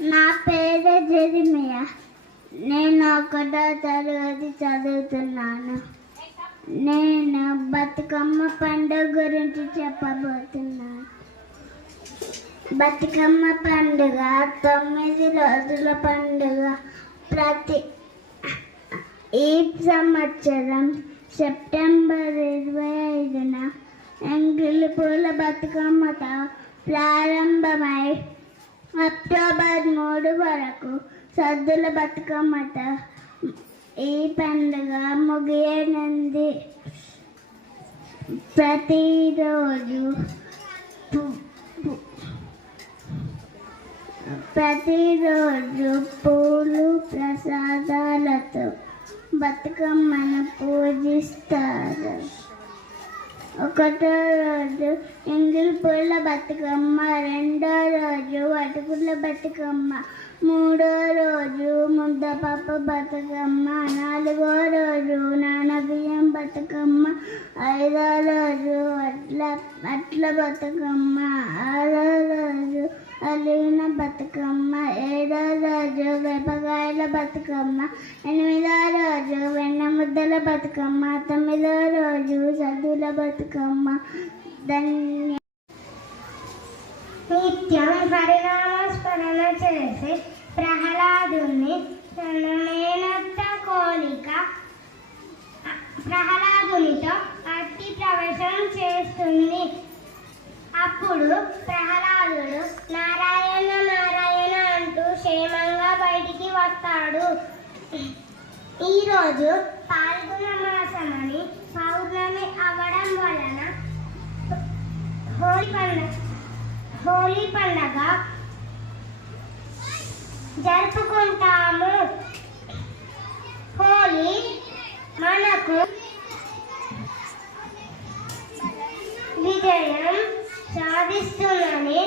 నా పేరు జరిమియా. నేను ఒకటో తరగతి చదువుతున్నాను. నేను బతుకమ్మ పండుగ గురించి చెప్పబోతున్నాను. బతుకమ్మ పండుగ తొమ్మిది రోజుల పండుగ. ప్రతి ఈ సంవత్సరం సెప్టెంబర్ ఇరవై ఐదున ఎంగిలి పూల బతుకమ్మతో ప్రారంభమై అక్టోబర్ మూడు వరకు సద్దుల బతుకమ్మట ఈ పండుగ ముగియనుంది. ప్రతిరోజు ప్రతిరోజు పూలు ప్రసాదాలతో బతుకమ్మను పూజిస్తారు. ఒకటో రోజు ఎంగిల్ పూల బతుకమ్మ రెండో రోజు అటుకుల బతుకమ్మ మూడో రోజు ముద్దపప్పు బతుకమ్మ నాలుగో రోజు నానబియ్యం బతుకమ్మ ఐదో రోజు అట్ల అట్ల బతుకమ్మ ఆరో రోజు అలిగిన బతుకమ్మ. రోజు వేపకాయల బతుకమ్మ. ఎనిమిదో రోజు వెన్న ముద్దల బతుకమ్మ. తొమ్మిదో రోజు సద్దుల బతుకమ్మ. ధన్య నిత్యం పరిణామస్మరణ చేసి ప్రహ్లాదుని తన మేనత్త కోలిక ప్రహ్లాదునితో అట్టి ప్రవేశం చేస్తుంది. అప్పుడు ప్రహ్లాదుడు నారాయణ వస్తాడు. ఈరోజు పాల్గొన మాసమని పౌర్ణమి అవ్వడం వలన హోలీ పండుగ హోలీ పండగ జరుపుకుంటాము. హోలీ మనకు విజయం సాధిస్తుందని